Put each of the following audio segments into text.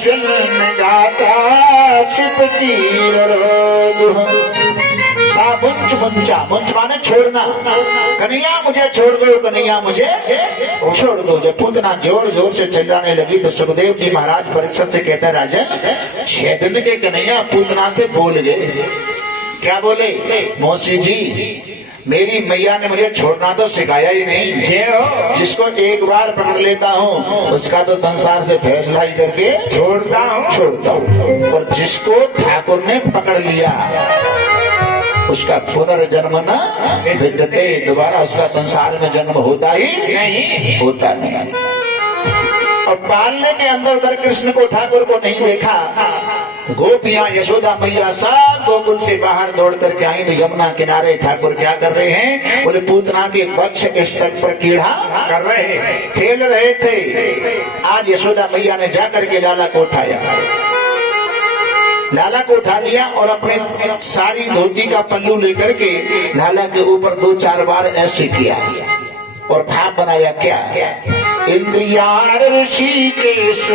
सुन गाता छिपती रोध। सा मुंच मुंचा, मुंच माने छोड़ना, कन्हैया मुझे छोड़ दो, कन्हैया मुझे छोड़ दो। जब पूतना जोर जोर से चिल्लाने लगी तो सुखदेव जी महाराज परीक्षित से कहते हैं, राजन 6 दिन के कन्हैया पूतना से बोल गए। क्या बोले? मौसी जी मेरी मैया ने मुझे छोड़ना तो सिखाया ही नहीं, जिसको एक बार पकड़ लेता हूँ उसका तो संसार से फैसला ही करके छोड़ता हूँ, और जिसको ठाकुर ने पकड़ लिया उसका पुनर्जन्म न विद्यते, दोबारा उसका संसार में जन्म होता ही नहीं, होता नहीं। और पालने के अंदर उधर कृष्ण को ठाकुर को नहीं देखा, गोपियां यशोदा मैया सब गोकुल से बाहर दौड़ करके आई तो यमुना किनारे ठाकुर क्या कर रहे हैं? बोले पूतना के वक्ष के स्तर पर कीड़ा कर रहे हैं, खेल रहे थे। आज यशोदा मैया ने जाकर के लाला को उठाया, लाला को उठा लिया और अपने साड़ी धोती का पल्लू लेकर के लाला के ऊपर 2-4 बार ऐसे किया और भाव बनाया। क्या? इंद्रियाण ऋषिकेश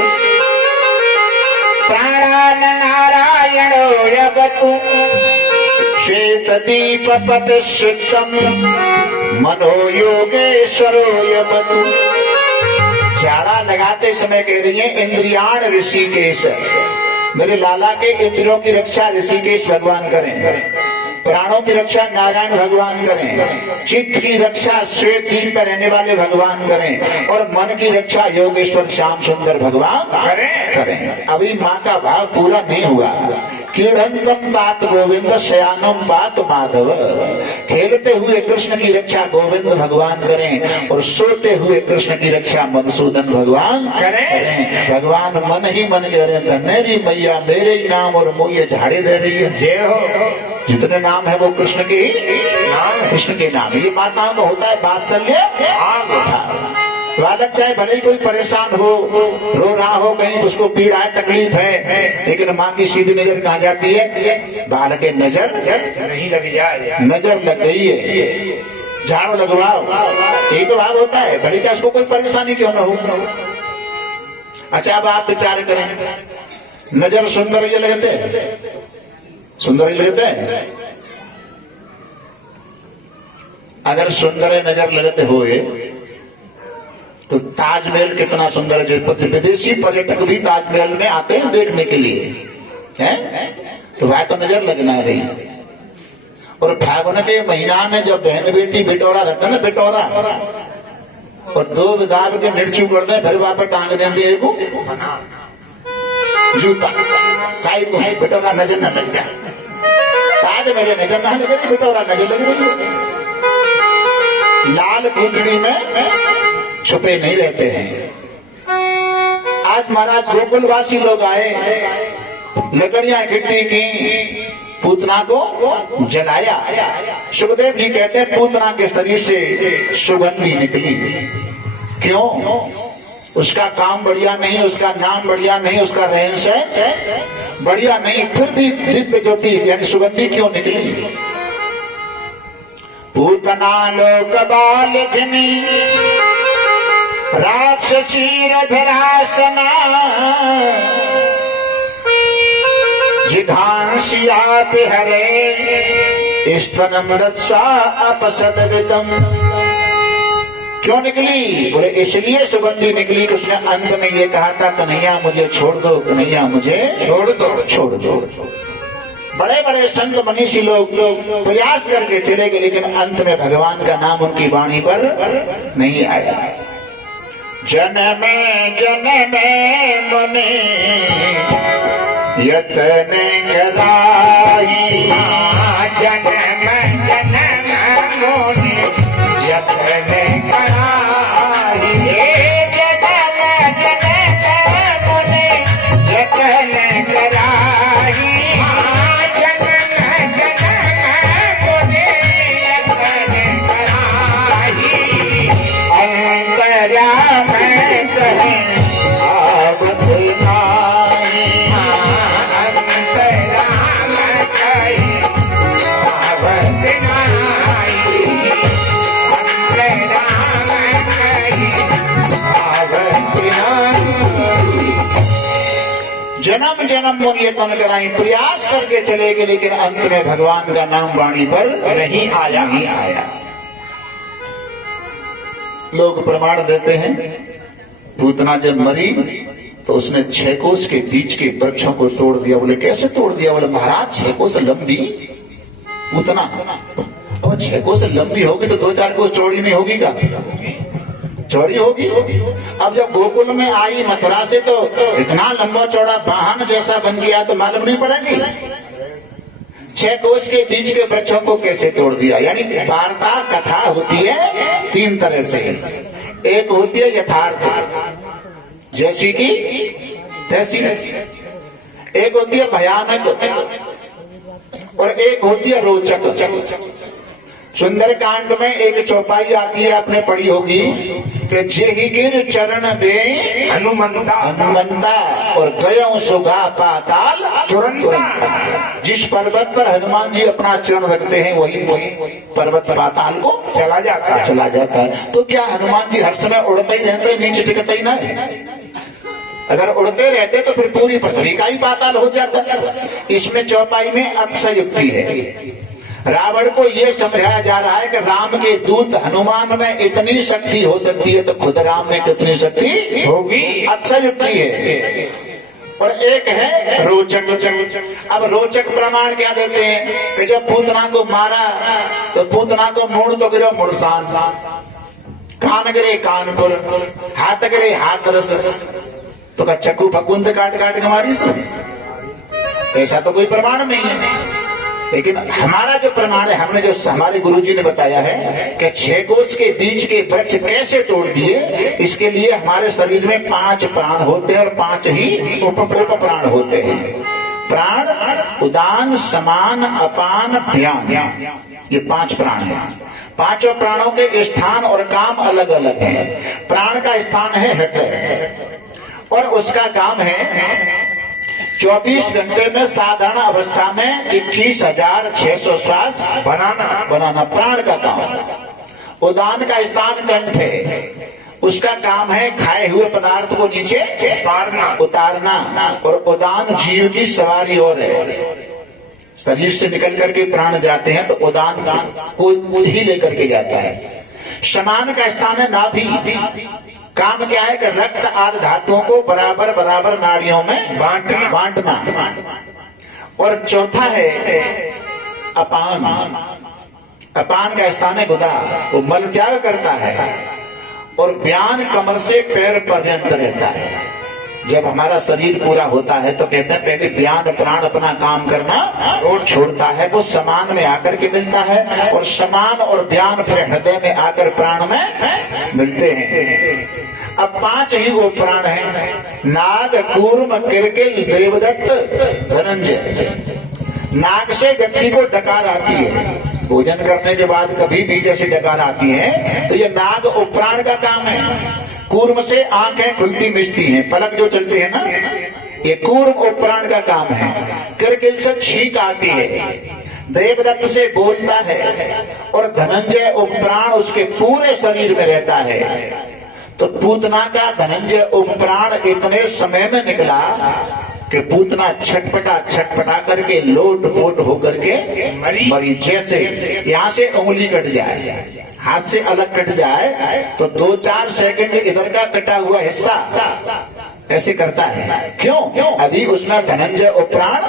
प्राणान नारायणो यबतु श्वेत दीप पदश्रितम मनो योगेश्वरो यबतु। झाड़ा लगाते समय कह रही है इंद्रियाण ऋषिकेश, मेरे लाला के इंद्रियों की रक्षा ऋषिकेश भगवान करें, प्राणों की रक्षा नारायण भगवान करें, चित्त की रक्षा श्वेत दीप पर रहने वाले भगवान करें, और मन की रक्षा योगेश्वर श्याम सुंदर भगवान करें। अभी माँ का भाव पूरा नहीं हुआ। क्रीडंतम पात गोविंद शयानम पात माधव, खेलते हुए कृष्ण की रक्षा गोविंद भगवान करें और सोते हुए कृष्ण की रक्षा मधुसूदन भगवान करें। भगवान मन ही मन कह रहे हैं, मेरी मैया मेरे ही नाम और मुझे झाड़ी दे रही है। जय हो, जितने नाम है वो कृष्ण के नाम, कृष्ण के नाम। ये माताओं का होता है वात्सल्य। बालक चाहे भले ही कोई परेशान हो, रो रहा हो, कहीं उसको पीड़ा है, तकलीफ है, लेकिन माँ की सीधी नजर कहाँ जाती है? बालक के नजर नहीं लग जाए, नजर लग गई है, झाड़ू लगवाओ, यही तो भाव होता है, भले चाहे उसको कोई परेशानी क्यों न हो। अच्छा अब आप विचार करें, नजर सुंदर ये लगते, सुंदर ही लगते हैं। अगर सुंदर नजर लगते हुए तो ताजमहल कितना सुंदर है। विदेशी पर्यटक भी ताजमहल में आते हैं देखने के लिए, हैं? तो वह तो नजर लगना रही। और फागुन के महीना में जब बहन बेटी बिटोरा रखता ना, बिटोरा, और 2 विदाब के मिर्चू कर दे, फिर वहां पर टांग देंगे को जूता, काई को है बिटोरा नजर न लग जाए। ताज मेरे नजर ना लगे, बिटोरा नजर लग रही है। लाल कुंडली में छुपे नहीं रहते हैं। आज महाराज गोकुलवासी लोग आए, लकड़ियां इकट्ठी की, पूतना को जलाया। सुखदेव जी कहते हैं पूतना के शरीर से सुगंधी निकली। क्यों? उसका काम बढ़िया नहीं, उसका नाम बढ़िया नहीं, उसका रहन सहन बढ़िया नहीं, फिर भी दिव्य ज्योति यानी सुगंधी क्यों निकली? पूतना लोक बालिनी राक्षसी रधरासना जिघांसिया हरे स्तनम रस्वा अपसदविदम। क्यों निकली? बोले इसलिए सुगंधी निकली कि उसने अंत में ये कहा था, कन्हैया मुझे छोड़ दो, कन्हैया मुझे छोड़ दो, छोड़ दो। बड़े बड़े संत मनीषी लोग प्रयास करके चले गए, लेकिन अंत में भगवान का नाम उनकी वाणी पर नहीं आया। जन्म जन्म मुनि यतन कराई, जन्म जन्म मुनि यतन कराई, जन्म जन्म मुनि यतन कराई, जन्म जन्म मुनि यतन कराई। अंतरा में कहीं आवत नाई, अंतरा में कहीं जन्म जन्म में ये तन कराई, प्रयास करके चले गए, लेकिन अंत में भगवान का नाम वाणी पर नहीं आया। लोग प्रमाण देते हैं, पूतना जब मरी तो उसने 6 कोस के बीच के वृक्षों को तोड़ दिया। बोले कैसे तोड़ दिया? बोले महाराज 6 कोस लंबी पूतना, अब 6 कोस लंबी होगी तो 2-4 कोस चौड़ी नहीं होगी क्या? चौड़ी होगी। अब जब गोकुल में आई मथुरा से तो इतना लंबा चौड़ा वाहन जैसा बन गया तो मालूम नहीं पड़ेगी। 6 कोस के बीच के वृक्षों को कैसे तोड़ दिया? यानी वार्ता कथा होती है 3 तरह से। एक होती है यथार्थ, जैसी की तैसी। एक होती है भयानक और एक होती है रोचक। सुंदरकांड में एक चौपाई आती है, आपने पढ़ी होगी कि जेहि गिर चरण दे हनुमंता और गयो सुगा पाताल तुरंत। जिस पर्वत पर हनुमान जी अपना चरण रखते हैं वही पर्वत पाताल को चला जाता है। तो क्या हनुमान जी हर समय उड़ते ही रहते, नीचे टिकते ही नहीं? अगर उड़ते रहते तो फिर पूरी पृथ्वी का ही पाताल हो जाता। इसमें चौपाई में अतिशयोक्ति है। रावण को यह समझाया जा रहा है कि राम के दूत हनुमान में इतनी शक्ति हो सकती है तो खुद राम में कितनी शक्ति होगी? अतिशयोक्ति है। और एक है रोचक। अब रोचक प्रमाण क्या देते हैं कि जब पूतना को मारा तो पूतना को मूड़ तो गिरो मुड़सान, कान गिरे कानपुर, हाथ गिरे हाथरस, तो क्या चक्कू फकुंद काट काट के मारी सब? ऐसा तो कोई प्रमाण नहीं है। लेकिन हमारा जो प्रमाण है, हमने जो हमारे गुरुजी ने बताया है कि 6 कोस के बीच के वृक्ष कैसे तोड़ दिए, इसके लिए हमारे शरीर में 5 प्राण होते हैं और 5 ही उप प्राण होते हैं। प्राण उदान, समान, अपान, व्यान, ये 5 प्राण हैं। 5 प्राणों के स्थान और काम अलग अलग हैं। प्राण का स्थान है हृदय और उसका काम है 24 घंटे में साधारण अवस्था में 21,600 श्वास बनाना प्राण का काम। उदान का स्थान कंठ है, उसका काम है खाए हुए पदार्थ को नीचे उतारना। और उदान जीव की सवारी और है, शरीर से निकल करके प्राण जाते हैं तो उदान को ही लेकर के जाता है। समान का स्थान है नाभि, काम क्या है कि रक्त आदि धातुओं को बराबर बराबर नाड़ियों में बांटना। और चौथा है अपान। अपान का स्थान है गुदा, वो मल त्याग करता है। और व्यान कमर से पैर पर्यंत रहता है। जब हमारा शरीर पूरा होता है तो कहते हैं पहले व्यान प्राण अपना काम करना छोड़ता है, वो समान में आकर के मिलता है और समान और व्यान फिर हृदय में आकर प्राण में मिलते हैं। अब 5 ही वो प्राण हैं, नाग, कूर्म, किरकिल, देवदत्त, धनंजय। नाग से व्यक्ति को डकार आती है, भोजन करने के बाद कभी भी जैसे डकार आती है तो ये नाग उपप्राण का काम है। कूर्म से आंखें खुलती मिचती हैं, पलक जो चलती है ना, ये कूर्म उपप्राण का काम है। किरकिल से छींक आती है, देवदत्त से बोलता है और धनंजय उपप्राण उसके पूरे शरीर में रहता है। तो पूतना का धनंजय उपप्राण इतने समय में निकला कि पूतना छटपटा करके लोट पोट होकर के मरी। जैसे यहाँ से उंगली कट जाए, हाथ से अलग कट जाए तो 2-4 सेकंड इधर का कटा हुआ हिस्सा ऐसे करता है। क्यों? अभी उसमें धनंजय उपप्राण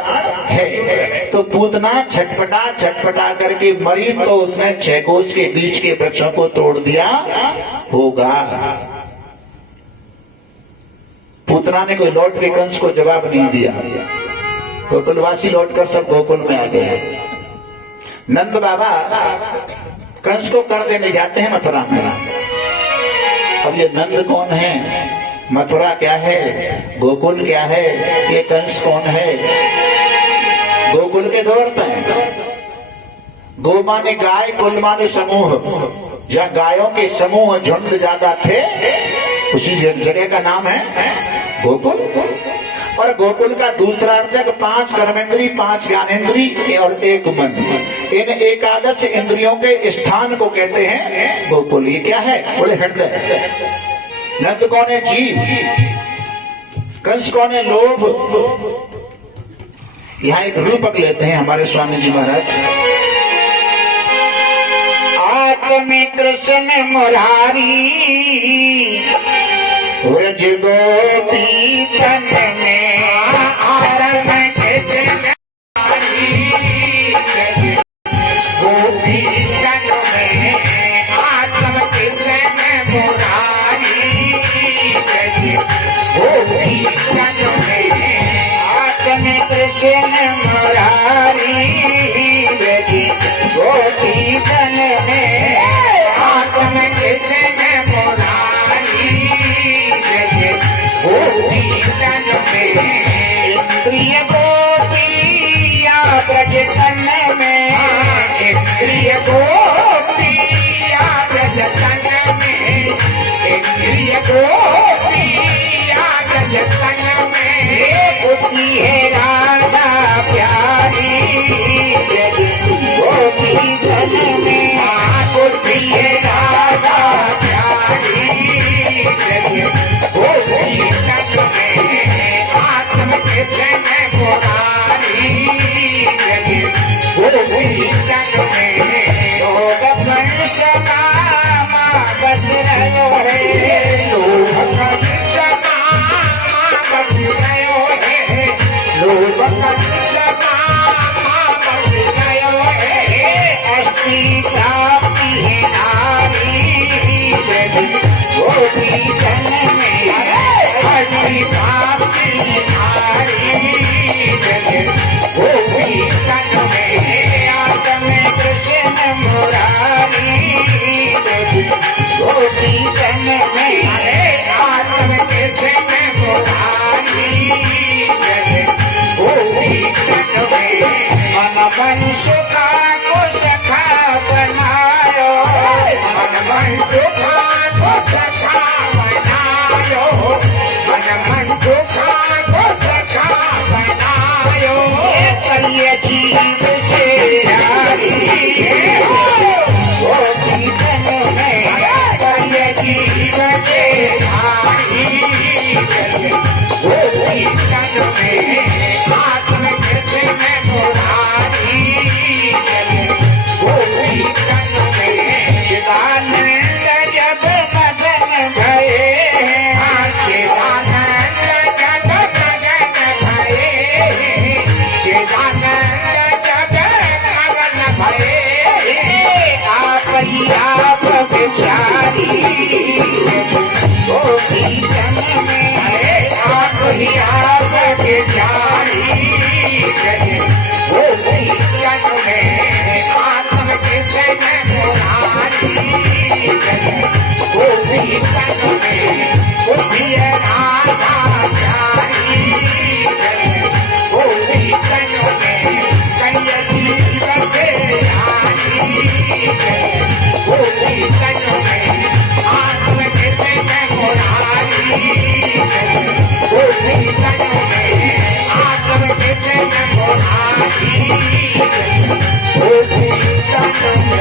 है। तो पूतना छटपटा करके मरी तो उसने 6 कोस के बीच के वृक्षों को तोड़ दिया होगा। पूतना ने कोई लौट के कंस को जवाब नहीं दिया। गोकुलवासी लौटकर सब गोकुल में आ गए। नंद बाबा कंस को कर देने जाते हैं मथुरा में। अब ये नंद कौन है, मथुरा क्या है, गोकुल क्या है, ये कंस कौन है? गोकुल के 2 अर्थ हैं। गो माने गाय, कुल माने समूह। जहाँ गायों के समूह झुंड ज्यादा थे उसी जगह का नाम है गोकुल। और गोकुल का दूसरा अर्थ है 5 कर्मेंद्री, 5 ज्ञानेंद्री और 1 मन। इन एकादश इंद्रियों के स्थान को कहते हैं गोकुल। ये क्या है? बोले हृदय। नंद कौन है? जीव। कंस कौन है? लोभ। यहाँ एक रूपक लेते हैं हमारे स्वामी जी महाराज। आत्म कृष्ण मुरारी व्रज गोपी तन में, आत्म कृष्ण गोपी तन में, आत्म कृष्ण मुरारी गोपी तन में, आत्म कृष्ण मुरारी गोपी तन में, आत्म कृष्ण मुरारी गोपी तन में, इंद्रिय गोपिया ब्रज तन में, इंद्रिय गोपिया ब्रज तन में, इंद्रिय गोपिया ब्रज तन में, बुद्धि है राधा प्यारी गोपी तन में, बुद्धि है राधा प्यारी गोपी तन में, आत्म कृष्ण मुरारी गोपी तन में, लोग वंश नामा बस रहो है, लोग वंश नामा बस रहो है, लोग वंश नामा बस रहो है, अस्थि प्राप्ति है नारी गोपी तन में, अस्थि प्राप्ति है नारी गोपी तन में, आत्म कृष्ण मुरारी गोपी तन में, आत्म कृष्ण मुरारी गोपी तन में, मन सुखा को सखा बनायो, मन सुखा को सखा बनायो, मन सुखा को सखा बनायो, कलिय जीव से यारी गोपी तन में, कलिय जीव से यारी गोपी तन में, आत्म कृष्ण मुरारी गोपी तन में, शिवानंद जब मदन भये, शिवानंद जब मदन भये, शिवानंद जब मदन भये, आप ही आप विचारी गोपी तन में, आप ही आप विचारी गोपी तन में, आत्म कृष्ण मुरारी गोपी तन में, बुद्धि राधा प्यारी गोपी तन में, कन्या जीव से यारी गोपी तन में, आत्म कृष्ण मुरारी गोपी तन में, आत्म कृष्ण मुरारी गोपी तन में।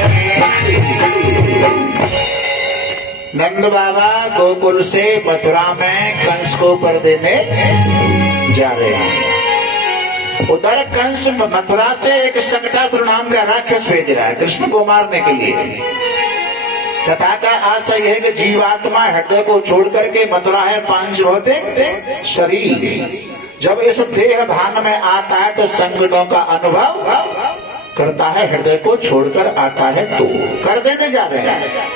नंद बाबा गोकुल से मथुरा में कंस को पर देने जा रहे हैं। उधर कंस मथुरा से एक संकटासुर नाम का राक्षस भेज रहा है कृष्ण को मारने के लिए। कथा का आशय है कि जीवात्मा हृदय को छोड़ करके, मथुरा है पांच होते शरीर, जब इस देह भान में आता है तो संकटों का अनुभव करता है, हृदय को छोड़कर आता है तो कर देने जा रहे हैं।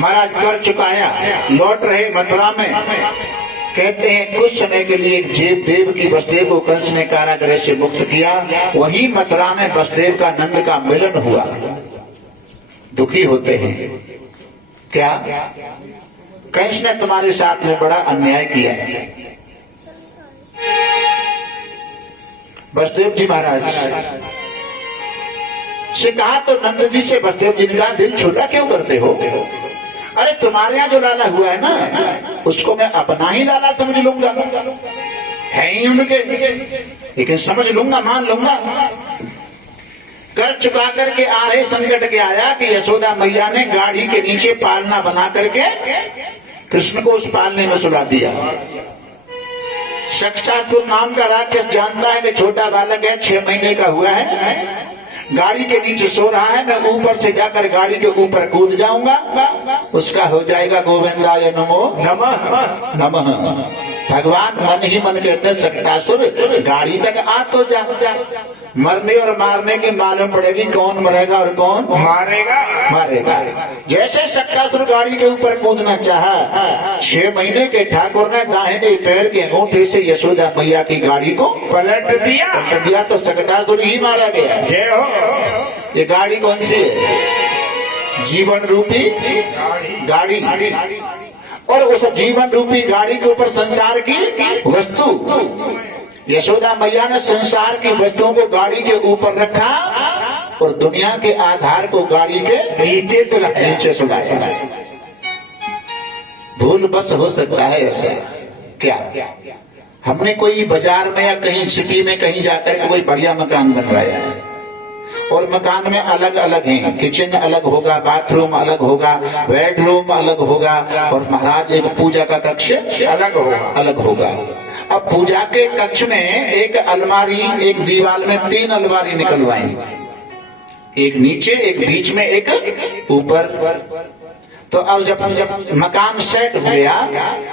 महाराज कर चुकाया, लौट रहे मथुरा में। कहते हैं कुछ समय के लिए जीव देव की वसुदेव को कंस ने कारागृह से मुक्त किया। वही मथुरा में वसुदेव का नंद का मिलन हुआ। दुखी होते हैं, क्या कंस ने तुम्हारे साथ में बड़ा अन्याय किया। वसुदेव जी महाराज से कहा तो नंद जी से वसुदेव जी ने कहा दिल छोटा क्यों करते हो। अरे तुम्हारे यहाँ जो लाला हुआ है ना, उसको मैं अपना ही लाला समझ लूंगा, है ही उनके, लेकिन समझ लूंगा, मान लूंगा। कर चुका करके आ रहे संकट के आया कि यशोदा मैया ने गाड़ी के नीचे पालना बना करके कृष्ण को उस पालने में सुला दिया। शक्तासुर नाम का राक्षस जानता है कि छोटा बालक है, 6 महीने का हुआ है, गाड़ी के नीचे सो रहा है, मैं ऊपर से जाकर गाड़ी के ऊपर कूद जाऊंगा, उसका हो जाएगा गोविंदाय नमो नमः नमः। भगवान मन ही मन कहते हैं शक्तासुर गाड़ी तक आ तो जा, मरने और मारने की मालूम पड़ेगी कौन मरेगा और कौन मारेगा। जैसे शक्तासुर गाड़ी के ऊपर कूदना चाहा, 6 महीने के ठाकुर ने दाहिने पैर के अंगूठे से यशोदा मैया की गाड़ी को पलट दिया तो शक्तासुर ही मारा गया। जय हो। ये गाड़ी कौन सी है? जीवन रूपी गाड़ी। और उस जीवन रूपी गाड़ी के ऊपर संसार की वस्तु, यशोदा मैया ने संसार की वस्तुओं को गाड़ी के ऊपर रखा और दुनिया के आधार को गाड़ी के नीचे सुलाया। भूल बस हो सकता है ऐसा क्या? हमने कोई बाजार में या कहीं सिटी में कहीं जाकर के कोई बढ़िया मकान बनवाया है और मकान में अलग अलग हैं, किचन अलग होगा, बाथरूम अलग होगा, बेडरूम अलग होगा और महाराज एक पूजा का कक्ष अलग होगा। अब पूजा के कक्ष में एक अलमारी, एक दीवार में 3 अलमारी निकलवाई, एक नीचे, एक बीच में, एक ऊपर। तो अब जब मकान सेट हो गया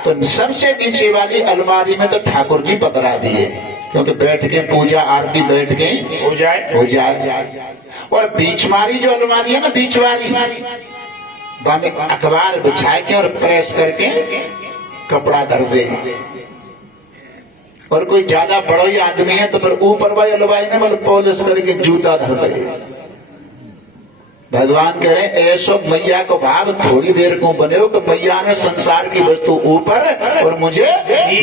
तो सबसे नीचे वाली अलमारी में तो ठाकुर जी पतरा दिए, क्योंकि बैठ के पूजा आरती बैठ के हो जाए। और बीच वाली जो अलमारी है ना, बीच वाली अखबार बिछा के और प्रेस करके कपड़ा धर दे। और कोई ज्यादा बड़ा ही आदमी है तो फिर ऊपर वाली अलमारी में मतलब पॉलिश करके जूता धर दे। भगवान कह रहे हैं ऐसो मैया को भाव थोड़ी देर को बने हो कि मैया ने संसार की वस्तु ऊपर और मुझे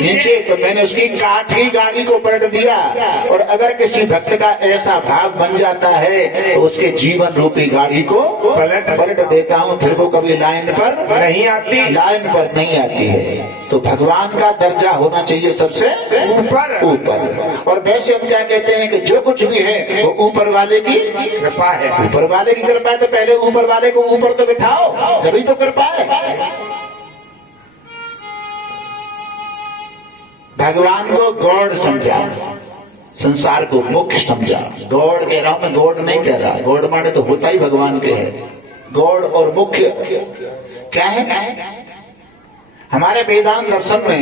नीचे, तो मैंने उसकी काठ की गाड़ी को पलट दिया। और अगर किसी भक्त का ऐसा भाव बन जाता है तो उसके जीवन रूपी गाड़ी को पलट देता हूँ, फिर वो कभी लाइन पर नहीं आती है। तो भगवान का दर्जा होना चाहिए सबसे ऊपर। और वैसे हम क्या कहते हैं कि जो कुछ भी है वो ऊपर वाले की कृपा है। ऊपर वाले की कृपा है तो पहले ऊपर वाले को ऊपर तो बिठाओ, जब ही तो कृपा है। भगवान को गॉड समझा, संसार को मुख्य समझा। गॉड कह रहा हूं मैं, गॉड नहीं कह रहा। गॉड माने तो होता ही भगवान के है। गॉड और मुख्य क्या है? हमारे वेदांत दर्शन में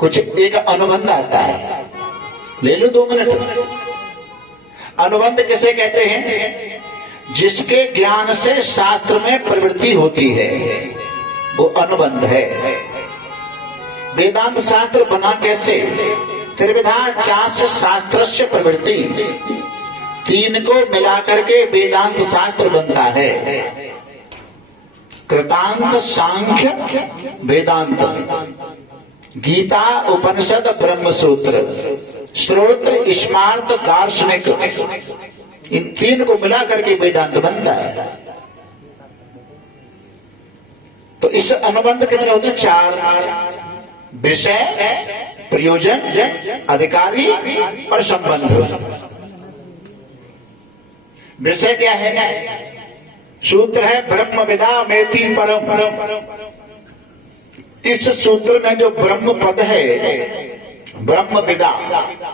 कुछ एक अनुबंध आता है, ले लो 2 मिनट। अनुबंध किसे कहते हैं? जिसके ज्ञान से शास्त्र में प्रवृत्ति होती है वो अनुबंध है। वेदांत शास्त्र बना कैसे? त्रिविधा चास्य शास्त्रस्य प्रवृत्ति, 3 को मिलाकर के वेदांत शास्त्र बनता है। कृतांत, सांख्य, वेदांत, गीता, उपनिषद, ब्रह्म सूत्र, श्रोत्र, स्मार्त, दार्शनिक, इन 3 को मिला करके वेदांत बनता है। तो इस अनुबंध के अंदर होते हैं 4: विषय, प्रयोजन, अधिकारी और संबंध। विषय क्या है? सूत्र है ब्रह्म विदा मेति परम। इस सूत्र में जो ब्रह्म पद है, ब्रह्म विदा,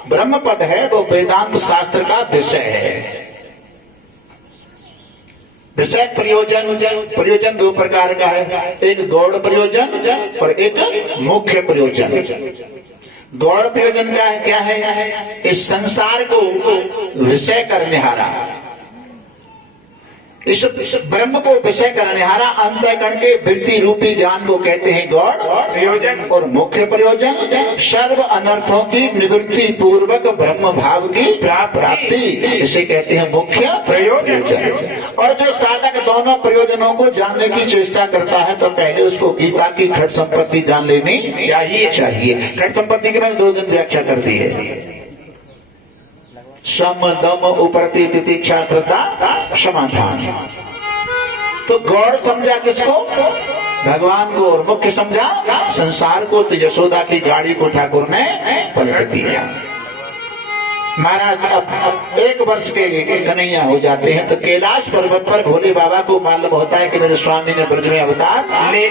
ब्रह्म पद है, वो वेदांत शास्त्र का विषय है। विषय प्रयोजन 2 प्रकार का है, एक गौड़ प्रयोजन और एक मुख्य प्रयोजन। गौड़ प्रयोजन क्या है? इस संसार को विषय करनेहारा, इस ब्रह्म को विषय करनेहारा अंतःकरण के वृत्ति रूपी ज्ञान को कहते हैं गौड़ प्रयोजन। और मुख्य प्रयोजन सर्व अनर्थों की निवृत्ति पूर्वक ब्रह्म भाव की प्राप्ति, इसे कहते हैं मुख्य प्रयोजन। और जो साधक दोनों प्रयोजनों को जानने की चेष्टा करता है तो पहले उसको गीता की घट संपत्ति जान लेनी चाहिए। घट संपत्ति की मैंने 2 दिन व्याख्या कर दी है। सम, दम, उपरति, तितिक्षा, श्रद्धा, समाधान। तो गौड़ समझा किसको? भगवान को। और मुख्य समझा संसार को। तो यशोदा की गाड़ी को ठाकुर ने पलट दिया। महाराज अब 1 वर्ष के कन्हैया हो जाते हैं तो कैलाश पर्वत पर भोले बाबा को मालूम होता है कि मेरे स्वामी ने ब्रज में अवतार ले